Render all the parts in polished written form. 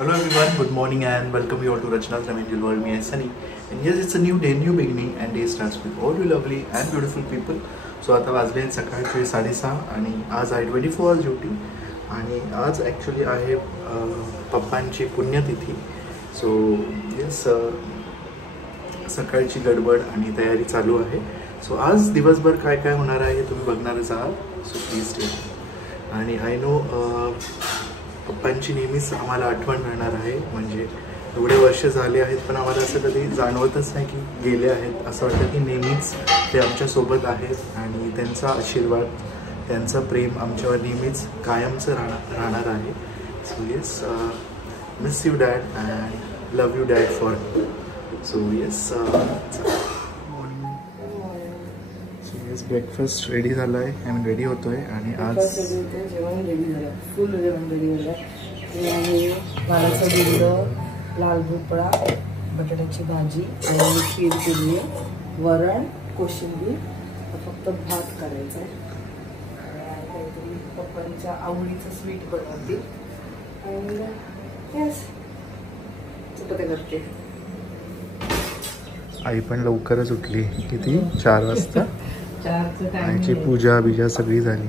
Hello everyone, good morning and welcome you all to Rachna's Angel World. Me and Sunny. And yes, it's a new day, new beginning and day starts with all you lovely and beautiful people. So आता वाजले आहेत सकाळचे 6:30 आणि आज आहे 24 hours duty आणि आज actually आहे पप्पांची पुण्यतिथी. सो येस सकाळची गडबड आणि तयारी चालू आहे. सो आज दिवसभर काय काय होणार आहे हे तुम्ही बघणारच आहात. So please stay. आणि आय नो पप्पांची नेहमीच आम्हाला आठवण राहणार आहे. म्हणजे एवढे वर्ष झाले आहेत पण आम्हाला असं कधी जाणवतच नाही की गेले आहेत. असं वाटतं की नेहमीच ते आमच्यासोबत आहेत आणि त्यांचा आशीर्वाद त्यांचं प्रेम आमच्यावर नेहमीच कायमचं राहणार आहे. So yes, miss you dad and love you dad for. So yes, breakfast ready झाला आहे. आय मीन रेडी होतो आहे आणि आज जेवण रेडी झालं, फुल जेवण रेडी झालं. हे आहे वालाचं बिरडं, लाल भोपळा, बटाट्याची भाजी आणि खीर केली आहे, वरण, कोशिंबीर. फक्त भात करायचा आहे आणि काहीतरी पप्पांच्या आवडीचं स्वीट बनवते आणि येस चपात्या करते. आई पण लवकरच उठली, किती 4 वाजता. 4चं टाइम. आईची पूजा बिजा सगळी झाली.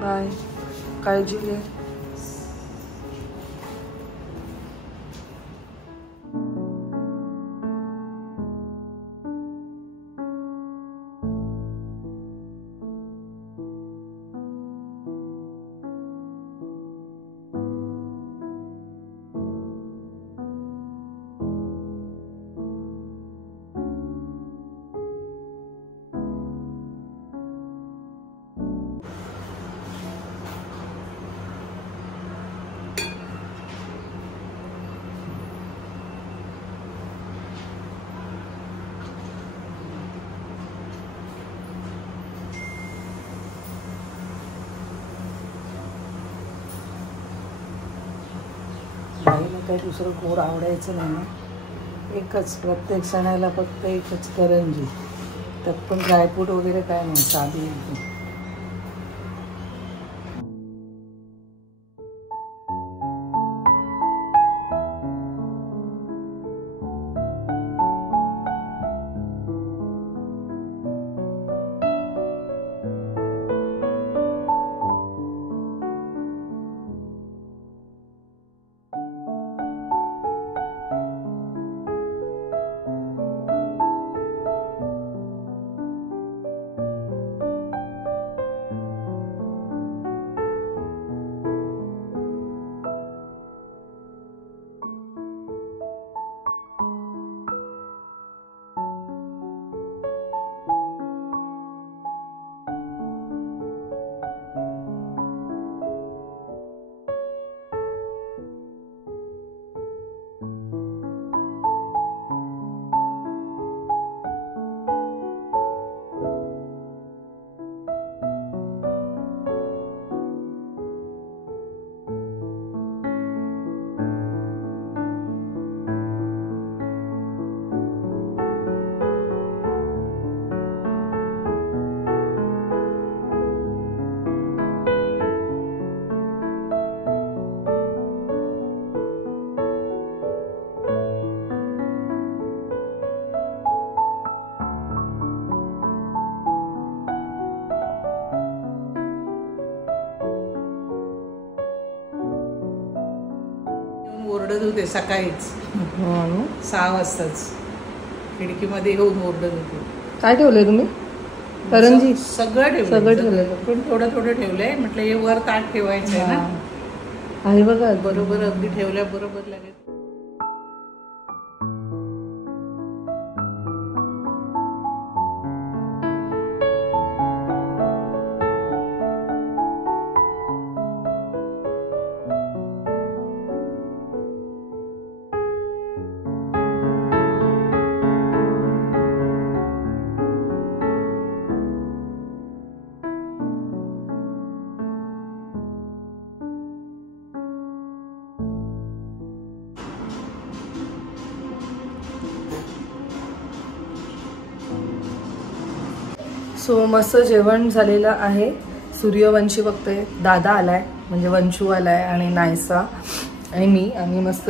बाय, काळजी घे. बाईला काही दुसरं गोड आवडायचं नाही ना. एकच प्रत्येक सणाला फक्त एकच करंजी, त्यात पण ड्रायफ्रूट वगैरे काय नाही, साधी एकदम. ओरडत होते सकाळीच 6 वाजताच खिडकीमध्ये येऊन ओरडत होते. काय ठेवलंय तुम्ही? करंजी सगळं ठेवलं पण थोडं थोडं ठेवलंय. म्हटलं हे वर ताट ठेवायचंय ना. आहे बघा बरोबर अगदी ठेवल्या बरोबर लागेल. सो मस्त जेवण झालेलं आहे. सूर्यवंशी बघतोय, दादा आलाय म्हणजे वंशू आलाय आणि नायसा आणि मी. आम्ही मस्त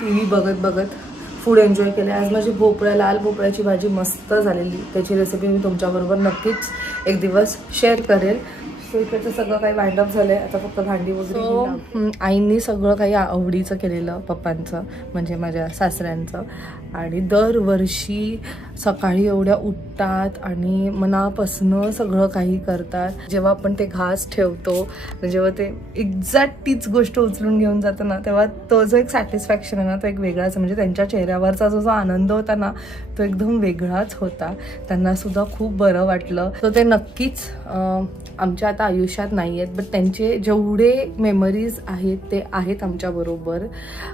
TV बघत फूड एन्जॉय केलं. आज माझी लाल भोपळ्याची भाजी मस्त झालेली. त्याची रेसिपी मी तुमच्याबरोबर नक्कीच एक दिवस शेअर करेल. सो इकडचं सगळं काही वाइंड अप झालंय. आता फक्त भांडी वगैरे आईंनी सगळं काही आवडीचं केलेलं पप्पांचं म्हणजे माझ्या सासऱ्यांचं. आणि दरवर्षी सकाळी एवढ्या उठतात आणि मनापासनं सगळं काही करतात. जेव्हा आपण ते घास ठेवतो जेव्हा ते एक्झॅक्ट तीच गोष्ट उचलून घेऊन जातो ना तेव्हा तो जो एक सॅटिस्फॅक्शन आहे ना तो एक वेगळाच. म्हणजे त्यांच्या चेहऱ्यावरचा जो आनंद होता ना तो एकदम वेगळाच होता. त्यांना सुद्धा खूप बरं वाटलं. तर ते नक्कीच आमच्या आता आयुष्यात नाही आहेत बट त्यांचे जेवढे मेमरीज आहेत ते आहेत आमच्याबरोबर.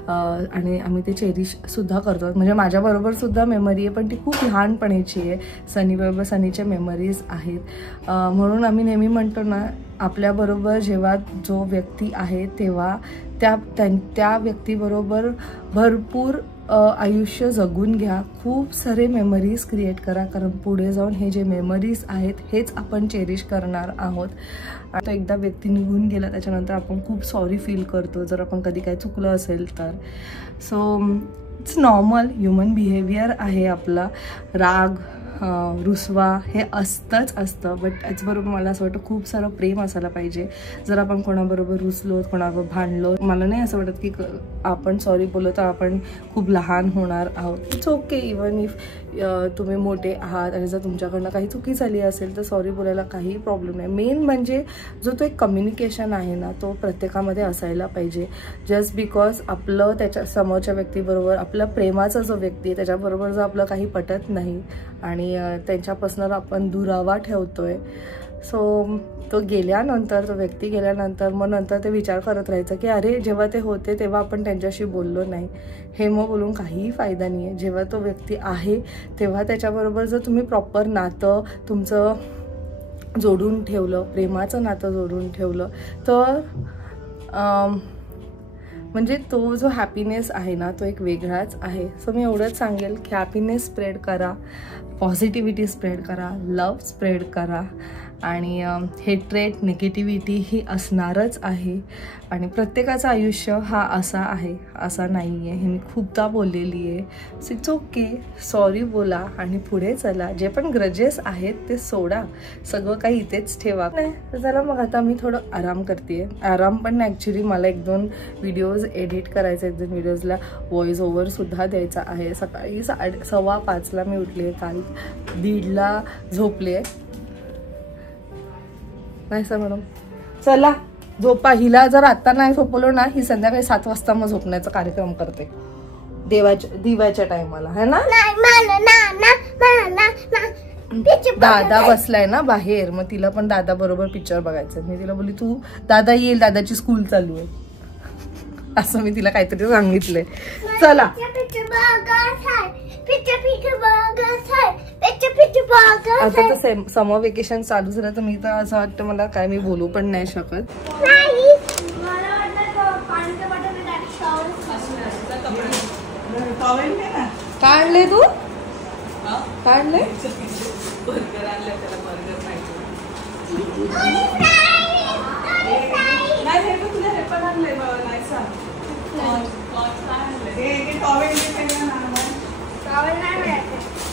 आणि आम्ही ते चेरिश सुद्धा करतो. म्हणजे माझ्याबरोबर सुद्धा मेमरी आहे पण ती खूप लहानपणीची आहे. सनीबरोबर सनीच्या मेमरीज आहेत. म्हणून आम्ही नेहमी म्हणतो ना आपल्याबरोबर जेव्हा जो व्यक्ती आहे तेव्हा त्या व्यक्तीबरोबर भरपूर आयुष्य जगून घ्या. खूप सारे मेमरीज क्रिएट करा कारण पुढे जाऊन हे जे मेमरीज आहेत हेच आपण चेरिश करणार आहोत. आता एकदा व्यक्ती निघून गेला त्याच्यानंतर आपण खूप सॉरी फील करतो जर आपण कधी काही चुकलं असेल तर. So it's normal human behaviour आहे आपला. राग रुसवा हे असतं बट त्याचबरोबर मला असं वाटतं खूप सारं प्रेम असायला पाहिजे. जर आपण कोणाबरोबर रुसलो कोणाबरोबर भांडलो मला नाही असं वाटत की आपण सॉरी बोललो तर आपण खूप लहान होणार आहोत. इट्स ओके इवन इफ तुम्ही मोठे आहात आणि जर तुमच्याकडनं काही चुकी झाली असेल तर सॉरी बोलायला काही प्रॉब्लेम नाही. मेन म्हणजे जो तो एक कम्युनिकेशन आहे ना तो प्रत्येकामध्ये असायला पाहिजे. जस्ट बिकॉज आपलं त्याच्या समोरच्या व्यक्तीबरोबर आपला प्रेमाचा जो व्यक्ती आहे त्याच्याबरोबर जर आपलं काही पटत नाही आणि त्यांच्यापासून आपण दुरावा ठेवतोय सो तो गेल्यानंतर तो व्यक्ती गेल्यानंतर मग नंतर ते विचार करत राहायचं की अरे जेव्हा ते होते तेव्हा आपण त्यांच्याशी बोललो नाही. हे मग बोलून काहीही फायदा नाही आहे. जेव्हा तो व्यक्ती आहे तेव्हा त्याच्याबरोबर जर तुम्ही प्रॉपर नातं तुमचं जोडून ठेवलं प्रेमाचं नातं जोडून ठेवलं तर म्हणजे तो जो हॅपीनेस आहे ना तो एक वेगळाच आहे. सो मी एवढंच सांगेल की हॅपीनेस स्प्रेड करा, पॉझिटिव्हिटी स्प्रेड करा, लव्ह स्प्रेड करा आणि हेट्रेट निगेटिव्हिटी ही असणारच आहे. आणि प्रत्येकाचं आयुष्य हा असा आहे असा नाही आहे हे मी खूपदा बोललेली आहे. सो इट्स ओके सॉरी बोला आणि पुढे चला. जे पण ग्रजेस आहेत ते सोडा. सगळं काही इथेच ठेवा. नाही तर चला मग आता मी थोडं आराम करते. आराम पण नाही ॲक्च्युली मला 1-2 व्हिडिओज एडिट करायचे. 1-2 व्हिडिओजला व्हॉइस ओव्हरसुद्धा द्यायचा आहे. सकाळी 5:15 मी उठले. काल 1:30 झोपले. नाही सर मॅडम चला झोपा. हिला जर आता नाही झोपवलो ना ही संध्याकाळी 7 वाजता मग झोपण्याचा कार्यक्रम करते दिव्याच्या टायमाला है ना. दादा बसलाय ना बाहेर मग तिला पण दादा बरोबर पिक्चर बघायचं. मी तिला बोलली तू दादा येईल दादाची स्कूल चालू आहे असं मी तिला काहीतरी सांगितलंय. चला आता तर समर वेकेशन चालू झालं तर मी तर असं वाटतं मला काय मी बोलू पण नाही शकत. काय आणलंय तू काय आणलंय.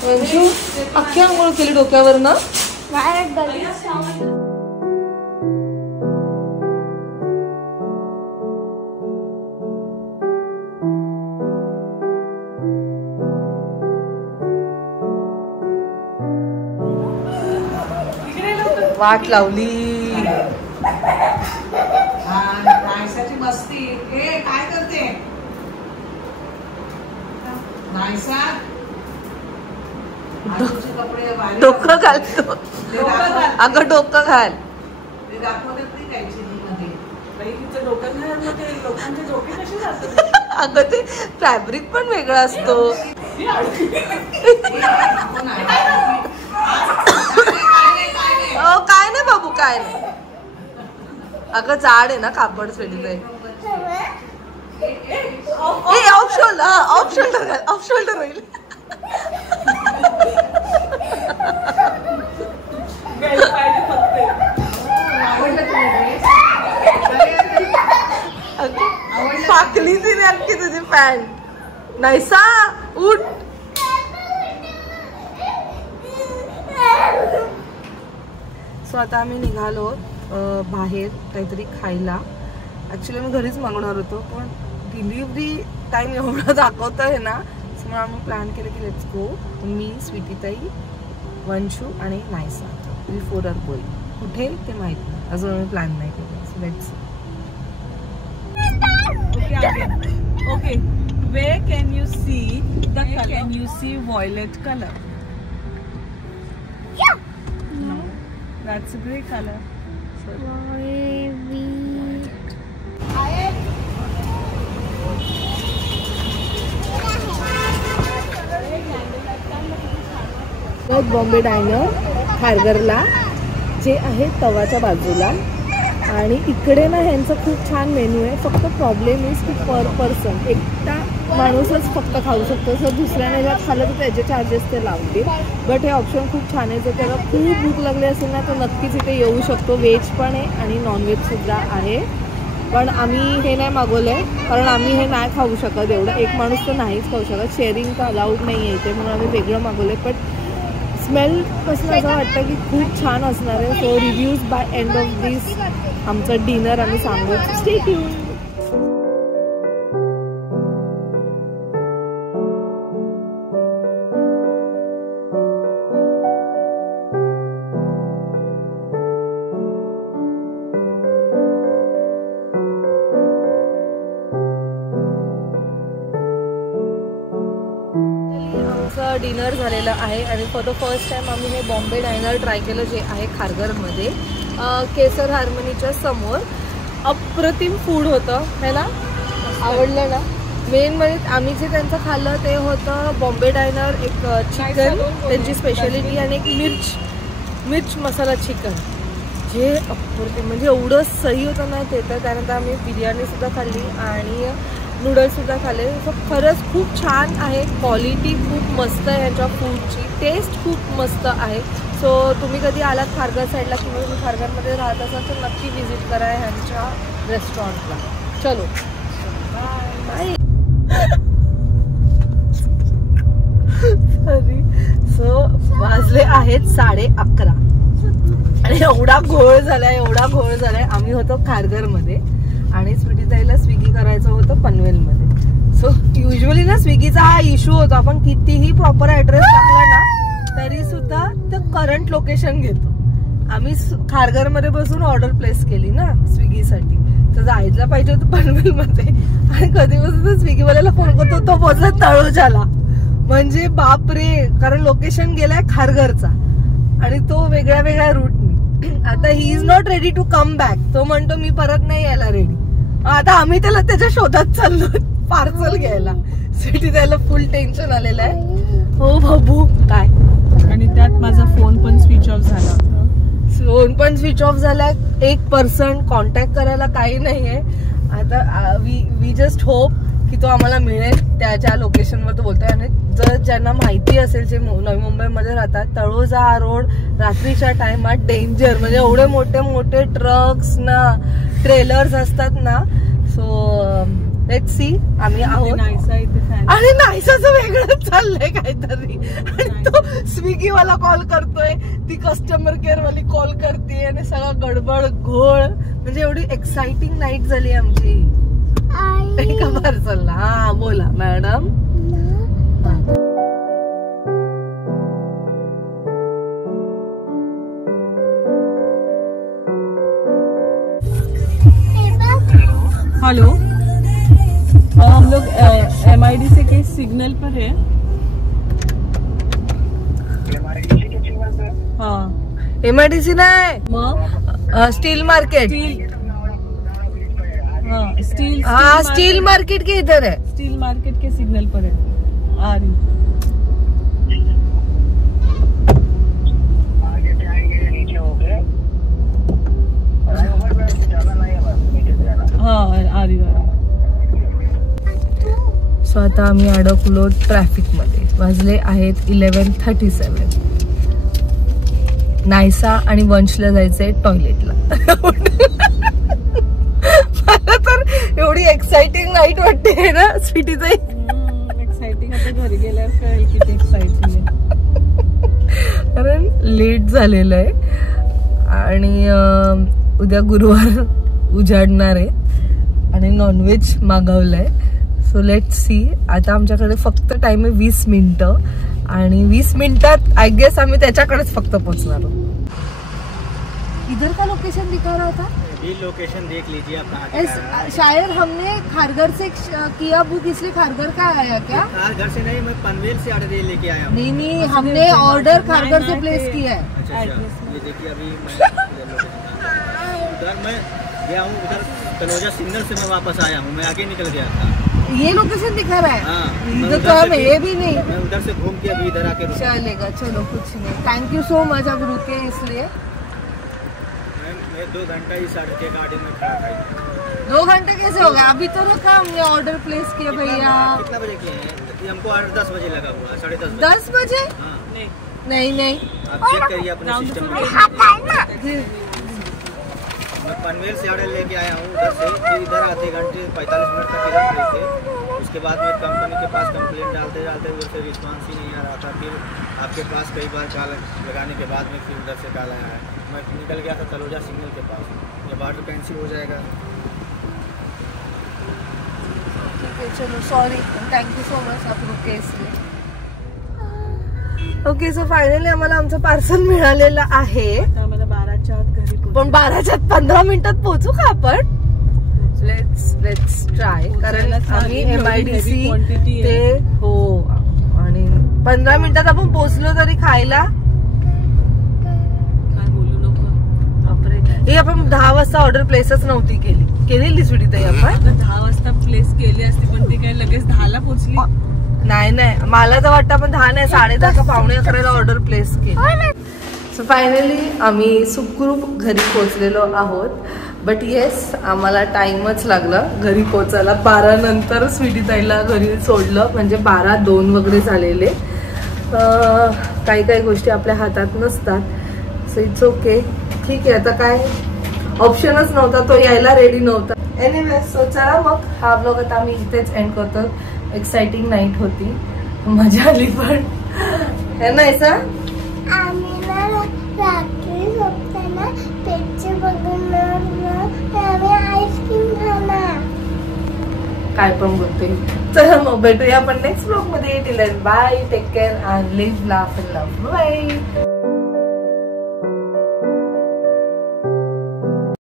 वंशू अख्खी आंघोळ केली डोक्यावर ना. वाट लावली. नायसाची मस्ती. ए काय करते नायसा? कपडे डोकं घालतो. अगं डोकं घाल. ते दाखवतात नाही काय मध्ये. तिचं डोकं घाल. लोकांचे डोके कसे जातात? अगं ते फॅब्रिक पण वेगळा असतो. काय नाही बाबू काय नाही. अगं जाड आहे ना कापड स्वेटर. ऑफ शोल्डर घाल. ऑफ शोल्डर होईल. फाकली तिने अख्खी तुझी पॅन्ट. नाहीसा उठ. सो आता आम्ही निघालो बाहेर काहीतरी खायला. ॲक्च्युली मी घरीच मागवणार होतो पण डिलिव्हरी टाईम एवढा दाखवत आहे ना. सो मग आम्ही प्लॅन केलं की लेट्स गो. मी स्वीटीताई वंशू आणि नायसा वी 4 आर गोईंग. कुठे ते माहीत नाही अजून. आम्ही प्लॅन नाही केलं. So let's. Okay, where can you see the color? Can you see violet color? Yeah. No, that's a grey color. Bombay diner खारघरला जे आहे तवाच्या बाजूला. आणि इकडे ना ह्यांचं खूप छान मेन्यू आहे. फक्त प्रॉब्लेम इज की पर पर्सन एकटा माणूसच फक्त खाऊ शकतो. जर दुसऱ्याने जर खाल्लं तर त्याचे चार्जेस ते लावतील. बट हे ऑप्शन खूप छान आहे. जर त्याला खूप भूक लागली असेल ना तर नक्कीच इथे येऊ शकतो. व्हेज पण आहे आणि नॉनव्हेजसुद्धा आहे. पण आम्ही हे नाही मागवलं आहे कारण आम्ही हे नाही खाऊ शकत. एवढं एक माणूस तर नाहीच खाऊ शकत. शेअरिंग तर अलाउड नाही आहे इथे म्हणून आम्ही वेगळं मागवलं आहे. पण स्मेल कसं असं वाटतं की खूप छान असणार आहे. So reviews by end of this आमचं डिनर आम्ही सांगू. Stay tuned. डिनर झालेलं आहे आणि फॉर द फर्स्ट टाइम आम्ही हे बॉम्बे डायनर ट्राय केलं जे आहे खारघरमध्ये केसर हार्मनीच्या समोर. अप्रतिम फूड होतं है ना. आवडलं ना. मेन म्हणजे आम्ही जे त्यांचं खाल्लं ते होतं बॉम्बे डायनर एक चिकन त्यांची स्पेशालिटी आणि एक मिर्च मसाला चिकन जे अप्रतिम म्हणजे एवढं सही होतं ना ते. तर त्यानंतर आम्ही बिर्याणीसुद्धा खाल्ली आणि नूडल्ससुद्धा खाल्ले. सो खरंच खूप छान आहे. क्वालिटी खूप मस्त आहे ह्यांच्या फूडची. टेस्ट खूप मस्त आहे. सो तुम्ही कधी आलात खारघर साईडला किंवा तुम्ही खारघरमध्ये राहत असाल तर नक्की व्हिजिट करा ह्यांच्या रेस्टॉरंटला. चलो बाय. सॉरी. सो वाजले आहेत 11:30 आणि एवढा घोळ झालाय. आम्ही होतो खारघरमध्ये आणि स्वीटीताईला स्विगी करायचं होतं पनवेलमध्ये. सो युजली ना स्विगीचा हा इश्यू होता. आपण कितीही प्रॉपर ऍड्रेस टाकला ना तरी सुद्धा ते करंट लोकेशन घेतो. आम्ही खारघरमध्ये बसून ऑर्डर प्लेस केली ना स्विगीसाठी तर जायला पाहिजे होतं पनवेलमध्ये. आणि कधीपासून स्विगीवाल्याला फोन करतो तो पोहोचला तळोजाला. म्हणजे बापरे. कारण लोकेशन गेलाय खारघरचा आणि तो वेगळ्या रूटनी. आता he is not ready to come back. तो म्हणतो मी परत नाही यायला रेडी. आता आम्ही त्याच्या शोधात चाललो पार्सल घ्यायला. सिटी त्याला फुल टेन्शन आलेलं आहे. हो बाबू काय. आणि त्यात माझा फोन पण स्विच ऑफ झाला. स्विच ऑफ झालाय. 1% कॉन्टॅक्ट करायला काही नाहीये. आता वी जस्ट होप की तो आम्हाला मिळेल त्याच्या लोकेशनवर तो बोलतोय. आणि जर ज्यांना माहिती असेल जे नवी मुंबईमध्ये राहतात तळोजा हा रोड रात्रीच्या टाइमात डेंजर म्हणजे एवढे मोठे ट्रक्स ना ट्रेलर्स असतात ना. So let's C. आम्ही आहोत आणि नायसाचं वेगळंच चाललंय काहीतरी. आणि तो स्विगीवाला कॉल करतोय ती कस्टमर केअर वाली कॉल करते आणि सगळं गडबड घोळ. म्हणजे एवढी एक्साइटिंग नाईट झाली आमची. का पार्सलला. हा बोला मॅडम. हेलो, हम लोग MIDC के सिग्नल पर है। हाँ, MIDC नाही, मग स्टील मार्केट। हाँ, स्टील मार्केट के इधर है। स्टील मार्केट के सिग्नल पर है। आ रही हाँ, आ रही। सो आता आम्ही अडकलो ट्रॅफिक मध्ये। वाजले आहेत 11:37। नायसा आणि वंशला जायचंय टॉयलेटला। मला तर एवढी एक्साइटिंग नाईट वाटते ना स्वीटीचं। एक्साइटिंग, आता घरी गेल्यावर कळेल किती एक्साइटिंग आहे। कारण लेट झालेलं आहे आणि उद्या गुरुवार उजाडणार आहे आणि नॉनव्हेज मागवलंय। So let's see. आता आमच्याकडे फक्त टाइम आहे 20 मिनिटं आणि 20 मिनिटात आय गेस आम्ही त्याच्याकडेच फक्त पोहोचणार आहोत। इधर का लोकेशन दिखा रहा था? ये लोकेशन देख लीजिए अपना। शायद हमने खारघर से किया बुक, इसलिए खारघर का आया क्या? खारघर से नहीं, मैं पनवेल से ऑर्डर लेके आया हूँ। नहीं, हमने ऑर्डर खारघर से प्लेस किया है। अच्छा, ये देखिए अभी उधर मैं गया हूँ, उधर तलोजा सिग्नल से मैं वापस आया हूँ, मैं आगे निकल गया था। ये लोकेशन दिखा रहा है? हाँ, इधर तो हम है भी नहीं। मैं उधर से घूम के अभी इधर आके रुका। चलेगा, चलो कुछ नहीं। थैंक यू सो मच, आप रुके इसलिए। मैं 2 घंटा इस सड़क के गाड़ी में खड़ा था। 2 घंटे कैसे हो गए? अभी तो रुका, हमने ऑर्डर प्लेस किया भैया। कितना बजे किए हैं? हमको ऑर्डर 10 बजे लगा हुआ, 10:30 बजे। 10 बजे? हाँ, नहीं आप चेक करिए अपने सिस्टम में। मैं पनवेल से ऑर्डर लेके आया हूँ उधर से, फिर इधर आधे घंटे 45 मिनट तक इधर खड़े थे। उसके बाद में कंपनी के पास कंप्लेंट डालते उधर से रिस्पॉन्स ही नहीं आ रहा था। फिर आपके पास कई बार कॉल लगाने के बाद में फिर उधर से कॉल आया है। मैं निकल गया था तलोजा सिग्नल के पास। जब ऑर्डर कैंसिल हो जाएगा। ठीक है, चलो sorry, thank you so much, आप रुके इसलिए। ओके, सो फायनली आम्हाला आमचं पार्सल मिळालेलं आहे। आम्हाला 12च्या आत घरी पण 12च्या 15 मिनिटात पोहोचू का आपण? लेट्स ट्राय, कारण आम्ही MIDC ते हो आणि 15 मिनिटात आपण पोहोचलो तरी खायला काय बोलू नको। बापरे, हे आपण 10 वाजता ऑर्डर प्लेसच नव्हती केलेली स्वीटी ताई आपण। आता 10 वाजता प्लेस केली असती, पण ती काय लगेच 10ला पोहोचली? नाही, मला तर वाटतं आपण 10 नाही 10:30 का 11:45 ऑर्डर प्लेस केली। सो फायनली आम्ही सुखरूप घरी पोहोचलेलो आहोत। बट येस, आम्हाला टाइमच लागला घरी पोहोचायला। 12 नंतर स्वीटी ताईला घरी सोडलं, म्हणजे 12:02 वगैरे झालेले। काही गोष्टी आपल्या हातात नसतात। सो इट्स ओके, ठीक आहे। आता काय ऑप्शनच नव्हता, तो यायला रेडी नव्हता। एनिवे, सो चला मग हा ब्लॉग आता आम्ही इथेच एंड करतो। एक्साइटिंग नाईट होती, मजा आली पण है ना ऐसा। आम्ही ना रात्री झोपताना पिक्चर बघणार आम्ही आईस्क्रीम खाणार। काय पण बोलतोय। चला मग भेटूया आपण नेक्स्ट ब्लॉग मध्ये। Till then bye, take care and live, laugh and love. Bye.